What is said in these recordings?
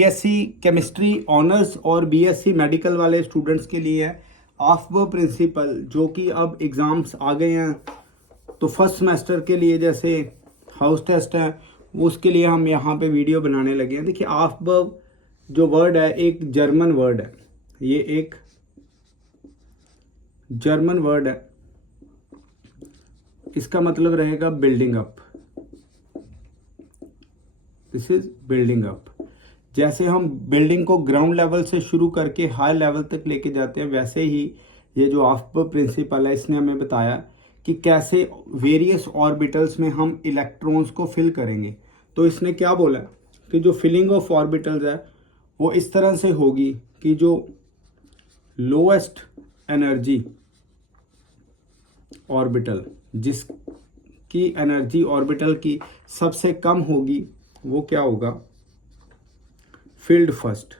BSc chemistry honours और BSc medical वाले students के लिए है ऑफ प्रिंसिपल, जो कि अब एग्ज़ाम्स आ गए हैं। तो फर्स्ट सेमेस्टर के लिए जैसे हाउस टेस्ट है, उसके लिए हम यहाँ पे वीडियो बनाने लगे हैं। देखिए, ऑफ जो वर्ड है एक जर्मन वर्ड है, ये एक जर्मन वर्ड है। इसका मतलब रहेगा building up. This is building up. जैसे हम बिल्डिंग को ग्राउंड लेवल से शुरू करके हाई लेवल तक लेके जाते हैं, वैसे ही ये जो ऑफ प्रिंसिपल है इसने हमें बताया कि कैसे वेरियस ऑर्बिटल्स में हम इलेक्ट्रॉन्स को फिल करेंगे। तो इसने क्या बोला कि जो फिलिंग ऑफ ऑर्बिटल्स है वो इस तरह से होगी कि जो लोएस्ट एनर्जी ऑर्बिटल, जिसकी एनर्जी ऑर्बिटल की सबसे कम होगी, वो क्या होगा, फिल्ड फर्स्ट।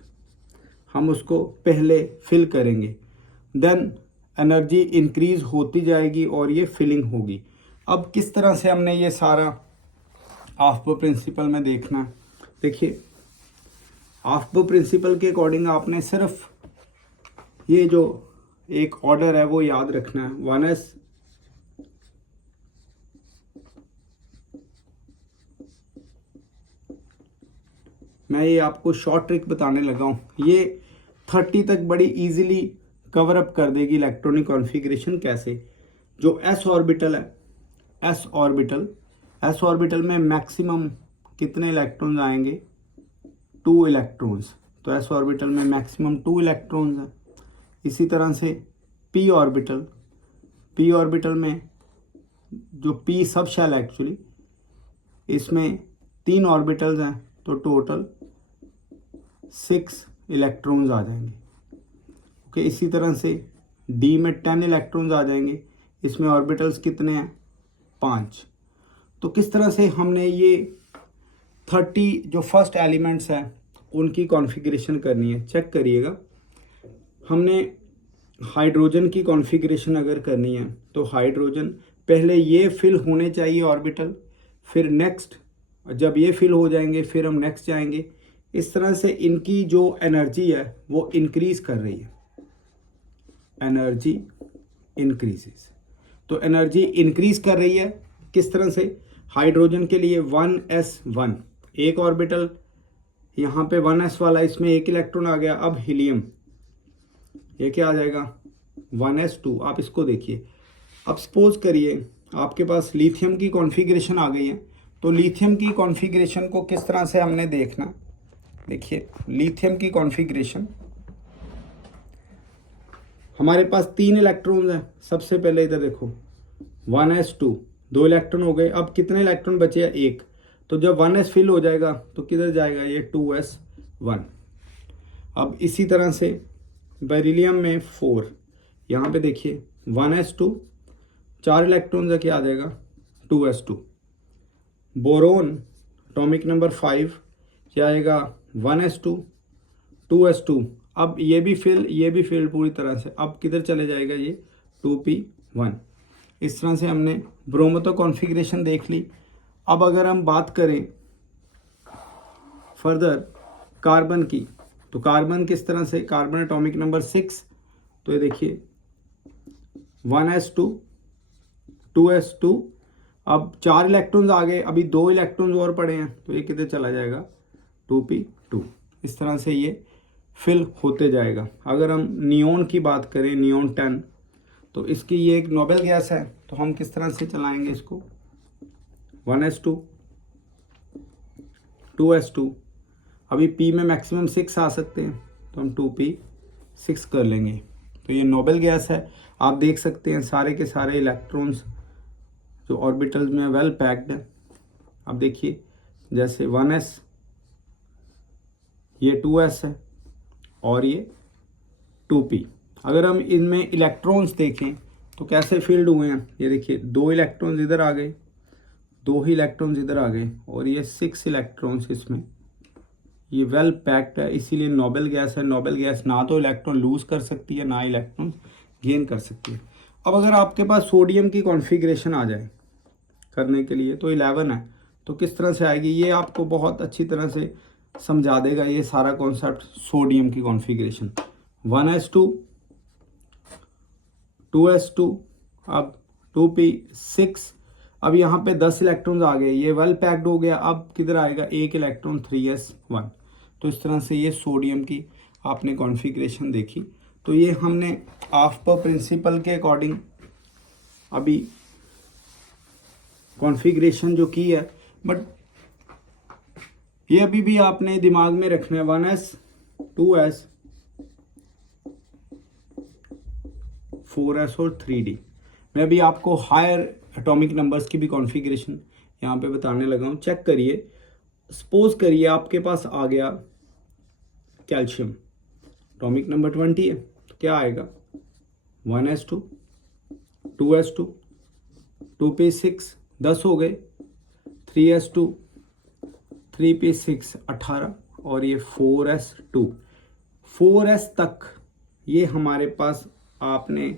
हम उसको पहले फिल करेंगे, देन एनर्जी इंक्रीज होती जाएगी और ये फिलिंग होगी। अब किस तरह से हमने ये सारा ऑफ प्रिंसिपल में देखना है। देखिए, ऑफ प्रिंसिपल के अकॉर्डिंग आपने सिर्फ ये जो एक ऑर्डर है वो याद रखना है। 1s, मैं ये आपको शॉर्ट ट्रिक बताने लगा हूँ, ये 30 तक बड़ी इजीली कवर अप कर देगी इलेक्ट्रॉनिक कॉन्फ़िगरेशन। कैसे, जो s ऑर्बिटल है, s ऑर्बिटल में मैक्सिमम कितने इलेक्ट्रॉन्स आएंगे, 2 इलेक्ट्रॉन्स। तो s ऑर्बिटल में मैक्सिमम 2 इलेक्ट्रॉन्स हैं। इसी तरह से p ऑर्बिटल में जो p सब शेल है एक्चुअली, इसमें 3 ऑर्बिटल्स हैं, तो टोटल 6 इलेक्ट्रॉन्स आ जाएंगे। ओके, इसी तरह से d में 10 इलेक्ट्रॉन्स आ जाएंगे। इसमें ऑर्बिटल्स कितने हैं, 5। तो किस तरह से हमने ये 30 जो फर्स्ट एलिमेंट्स हैं उनकी कॉन्फ़िगरेशन करनी है, चेक करिएगा। हमने हाइड्रोजन की कॉन्फ़िगरेशन अगर करनी है तो हाइड्रोजन पहले ये फिल होने चाहिए ऑर्बिटल, फिर नेक्स्ट जब ये फिल हो जाएंगे फिर हम नेक्स्ट जाएंगे। इस तरह से इनकी जो एनर्जी है वो इंक्रीज कर रही है, एनर्जी इंक्रीजेस। तो एनर्जी इंक्रीज कर रही है किस तरह से, हाइड्रोजन के लिए 1s1 एक ऑर्बिटल, यहाँ पे 1s वाला, इसमें 1 इलेक्ट्रॉन आ गया। अब हीलियम, ये क्या आ जाएगा, 1s2। आप इसको देखिए। अब सपोज करिए आपके पास लिथियम की कॉन्फ़िगरेशन आ गई है, तो लिथियम की कॉन्फ़िगरेशन को किस तरह से हमने देखना। देखिए, लिथियम की कॉन्फ़िगरेशन, हमारे पास 3 इलेक्ट्रॉन्स हैं। सबसे पहले इधर देखो, 1s2, 2 इलेक्ट्रॉन हो गए। अब कितने इलेक्ट्रॉन बचे हैं, 1। तो जब 1s फिल हो जाएगा तो किधर जाएगा, ये 2s1। अब इसी तरह से बेरिलियम में 4, यहाँ पे देखिए 1s2, 4 इलेक्ट्रॉन्स है, क्या आ जाएगा, 2s2। बोरोन एटॉमिक नंबर 5 क्या आएगा, 1s2, 2s2। अब ये भी फिल पूरी तरह से। अब किधर चले जाएगा, ये 2p1। इस तरह से हमने ब्रोमो कॉन्फ़िगरेशन देख ली। अब अगर हम बात करें फर्दर कार्बन की, तो कार्बन किस तरह से, कार्बन एटॉमिक नंबर 6, तो ये देखिए 1s2, 2s2। अब 4 इलेक्ट्रॉन्स आ गए, अभी 2 इलेक्ट्रॉन्स और पड़े हैं, तो ये किधर चला जाएगा, 2p2। इस तरह से ये फिल होते जाएगा। अगर हम नियोन की बात करें, नियोन 10, तो इसकी ये एक नोबेल गैस है, तो हम किस तरह से चलाएंगे इसको, 1s2, 2s2। अभी p में मैक्सिमम 6 आ सकते हैं, तो हम 2p6 कर लेंगे। तो ये नोबेल गैस है। आप देख सकते हैं सारे के सारे इलेक्ट्रॉन्स जो ऑर्बिटल्स में वेल पैक्ड है। अब देखिए, जैसे 1s, ये 2s है और ये 2p। अगर हम इनमें इलेक्ट्रॉन्स देखें तो कैसे फील्ड हुए हैं, ये देखिए 2 इलेक्ट्रॉन्स इधर आ गए, 2 ही इलेक्ट्रॉन्स इधर आ गए, और ये 6 इलेक्ट्रॉन्स इसमें, ये वेल पैक्ड है, इसीलिए नोबेल गैस है। नोबेल गैस ना तो इलेक्ट्रॉन लूज कर सकती है, ना इलेक्ट्रॉन गेन कर सकती है। अब अगर आपके पास सोडियम की कॉन्फ़िगरेशन आ जाए करने के लिए, तो 11 है, तो किस तरह से आएगी, ये आपको बहुत अच्छी तरह से समझा देगा ये सारा कॉन्सेप्ट सोडियम की कॉन्फ़िगरेशन। 1s2 2s2 अब 2p6। अब यहाँ पे 10 इलेक्ट्रॉन्स आ गए, ये वेल पैक्ड हो गया। अब किधर आएगा एक इलेक्ट्रॉन 3s1। तो इस तरह से ये सोडियम की आपने कॉन्फ़िगरेशन देखी। तो ये हमने ऑफ्बर प्रिंसिपल के अकॉर्डिंग अभी कॉन्फ़िगरेशन जो की है, बट ये अभी भी आपने दिमाग में रखना है 1s 2s 4s और 3d। मैं अभी आपको हायर एटॉमिक नंबर्स की भी कॉन्फ़िगरेशन यहाँ पे बताने लगा हूँ। चेक करिए, सपोज करिए आपके पास आ गया कैल्शियम, एटॉमिक नंबर 20 है, तो क्या आएगा 1s2 2s2 2p6 10 हो गए, 3s2 3p6 18 और ये 4s2 4s तक ये हमारे पास आपने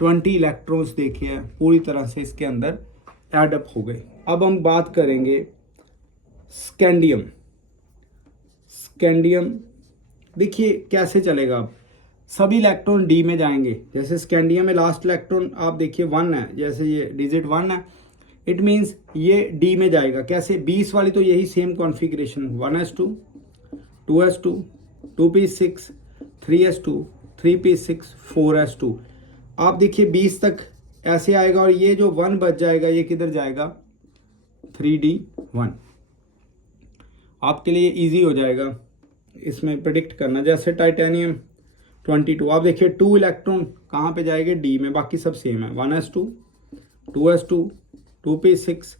20 इलेक्ट्रॉन्स देखे हैं पूरी तरह से इसके अंदर एडअप हो गए। अब हम बात करेंगे स्कैंडियम। स्कैंडियम देखिए कैसे चलेगा। अब सभी इलेक्ट्रॉन डी में जाएंगे। जैसे स्कैंडियम में लास्ट इलेक्ट्रॉन आप देखिए 1 है, जैसे ये डिजिट 1 है, इट मीन्स ये डी में जाएगा। कैसे 20 वाली तो यही same configuration 1s2 2s2 2p6 3s2 3p6 4s2। आप देखिए 20 तक ऐसे आएगा और ये जो 1 बच जाएगा ये किधर जाएगा 3d1। आपके लिए इजी हो जाएगा इसमें प्रेडिक्ट करना। जैसे टाइटेनियम 22 आप देखिए 2 इलेक्ट्रॉन कहाँ पे जाएंगे डी में, बाकी सब सेम है 1s2 2s2 2p6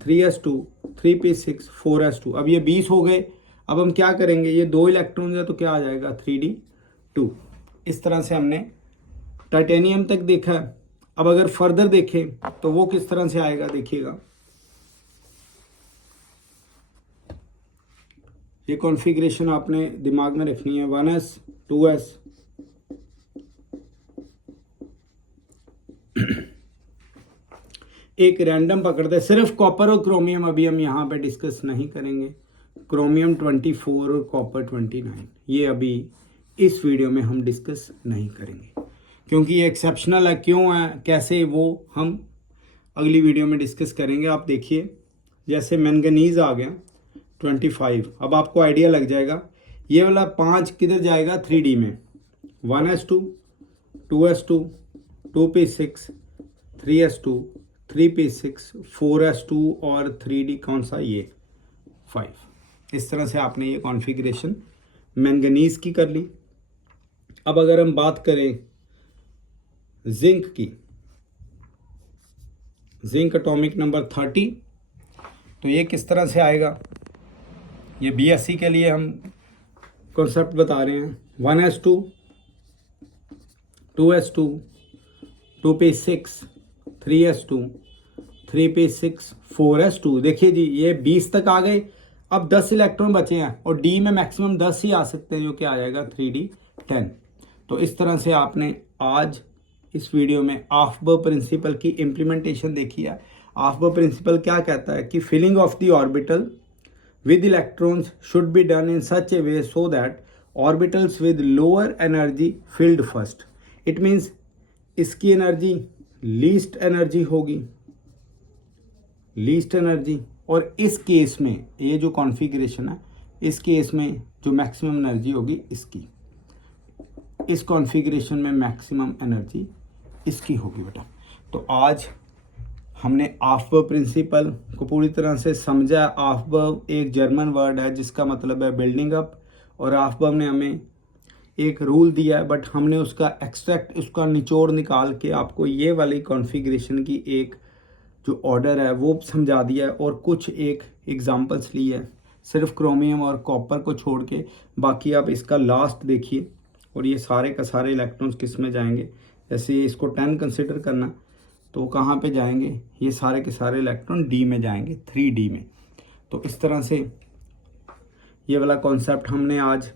3s2 3p6 4s2। अब ये 20 हो गए। अब हम क्या करेंगे, ये 2 इलेक्ट्रॉन है तो क्या आ जाएगा 3d2। इस तरह से हमने टाइटेनियम तक देखा है। अब अगर फर्दर देखें तो वो किस तरह से आएगा देखिएगा। ये कॉन्फ़िगरेशन आपने दिमाग में रखनी है 1s 2s एक रैंडम पकड़ते, सिर्फ कॉपर और क्रोमियम अभी हम यहाँ पे डिस्कस नहीं करेंगे। क्रोमियम 24 और कॉपर 29 ये अभी इस वीडियो में हम डिस्कस नहीं करेंगे क्योंकि ये एक्सेप्शनल है। क्यों है कैसे वो हम अगली वीडियो में डिस्कस करेंगे। आप देखिए जैसे मैंगनीज आ गया 25। अब आपको आइडिया लग जाएगा ये वाला 5 किधर जाएगा 3d में 1s2 2s2 2p6 3s2 3p6 4s2 और 3d कौन सा ये 5। इस तरह से आपने ये कॉन्फ़िगरेशन मैंगनीज की कर ली। अब अगर हम बात करें जिंक की, जिंक एटॉमिक नंबर 30, तो ये किस तरह से आएगा। ये बीएससी के लिए हम कॉन्सेप्ट बता रहे हैं 1s2 2s2 2p6 3s2 3p6 4s2। देखिए जी ये 20 तक आ गए। अब 10 इलेक्ट्रॉन बचे हैं और डी में मैक्सिमम 10 ही आ सकते हैं जो कि आ जाएगा 3d10। तो इस तरह से आपने आज इस वीडियो में ऑफ्बर प्रिंसिपल की इम्प्लीमेंटेशन देखी है। ऑफ्बर प्रिंसिपल क्या कहता है कि filling of the orbital with electrons should be done in such a way so that orbitals with lower energy filled first. It means इसकी एनर्जी लीस्ट एनर्जी होगी, लीस्ट एनर्जी। और इस केस में ये जो कॉन्फ़िगरेशन है इस केस में जो मैक्सिमम एनर्जी होगी इसकी, इस कॉन्फ़िगरेशन में मैक्सिमम एनर्जी इसकी होगी बेटा। तो आज हमने ऑफ्बर प्रिंसिपल को पूरी तरह से समझा। ऑफ्बर एक जर्मन वर्ड है जिसका मतलब है बिल्डिंग अप, और ऑफ्बर ने हमें एक रूल दिया है बट हमने उसका एक्सट्रैक्ट, उसका निचोड़ निकाल के आपको ये वाली कॉन्फ़िगरेशन की एक जो ऑर्डर है वो समझा दिया है और कुछ एक एग्जांपल्स ली है सिर्फ क्रोमियम और कॉपर को छोड़ के। बाकी आप इसका लास्ट देखिए और ये सारे का सारे इलेक्ट्रॉन्स किस में जाएंगे। जैसे इसको 10 कंसिडर करना तो कहाँ पे जाएंगे, ये सारे के सारे इलेक्ट्रॉन डी में जाएंगे 3d में। तो इस तरह से ये वाला कॉन्सेप्ट हमने आज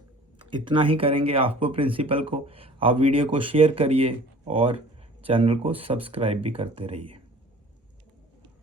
इतना ही करेंगे ऑफ्बर प्रिंसिपल को। आप वीडियो को शेयर करिए और चैनल को सब्सक्राइब भी करते रहिए।